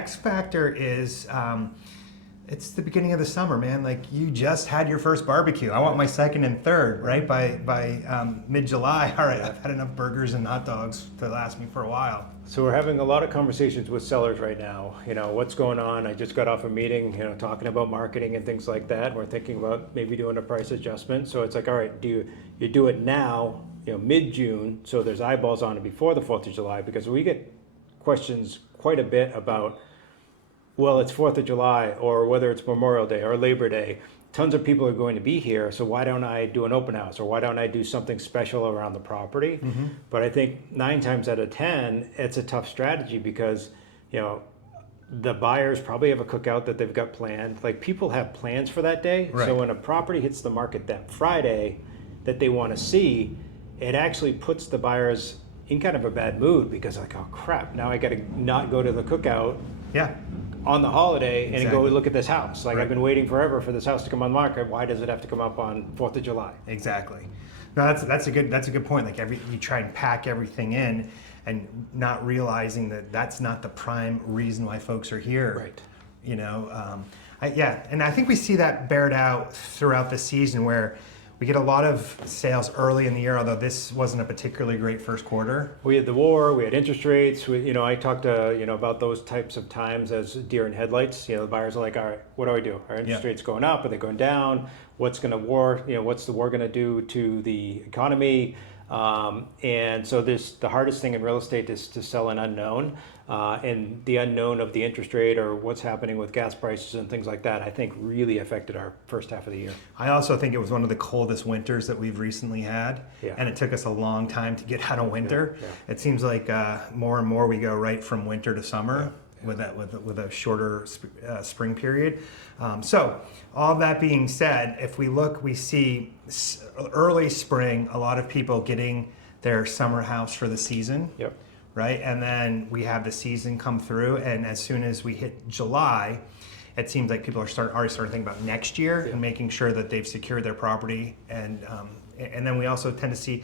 X factor is it's the beginning of the summer, man. Like you just had your first barbecue. I want my second and third, right? By mid-July. All right, I've had enough burgers and hot dogs to last me for a while. So we're having a lot of conversations with sellers right now. What's going on? I just got off a meeting, talking about marketing and things like that. We're thinking about maybe doing a price adjustment. So it's like, all right, do you do it now, mid-June, so there's eyeballs on it before the 4th of July? Because we get questions quite a bit about, well, it's 4th of July, or whether it's Memorial Day or Labor Day. Tons of people are going to be here, so why don't I do an open house, or why don't I do something special around the property? Mm-hmm. But I think 9 times out of 10, it's a tough strategy because, the buyers probably have a cookout that they've got planned. Like, people have plans for that day. Right. So when a property hits the market that Friday that they want to see, it actually puts the buyers in kind of a bad mood because like, oh crap, now I got to not go to the cookout. Yeah. On the holiday and Exactly. go look at this house. Like, Right. I've been waiting forever for this house to come on the market. Why does it have to come up on 4th of July? Exactly. No, that's a good point. Like you try and pack everything in, and not realizing that that's not the prime reason why folks are here. Right. And I think we see that bared out throughout the season where we get a lot of sales early in the year, although this wasn't a particularly great first quarter. We had the war, we had interest rates. I talked about those types of times as deer in headlights. The buyers are like, all right, what do I do? Are interest rates going up? Are they going down? What's the war going to do to the economy? And so the hardest thing in real estate is to sell an unknown, and the unknown of the interest rate or what's happening with gas prices and things like that, I think really affected our first half of the year. I also think it was one of the coldest winters that we've recently had, and it took us a long time to get out of winter. Yeah. It seems like more and more we go right from winter to summer. With a shorter spring period. So all that being said, if we look, we see early spring, a lot of people getting their summer house for the season. Yep. Right, and then we have the season come through, and as soon as we hit July, it seems like people are already starting to think about next year and making sure that they've secured their property, and then we also tend to see.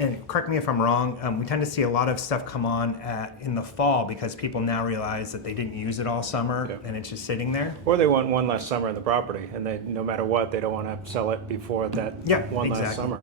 And correct me if I'm wrong, we tend to see a lot of stuff come on in the fall because people now realize that they didn't use it all summer and it's just sitting there. Or they want one last summer in the property, and no matter what, they don't want to sell it before that last summer.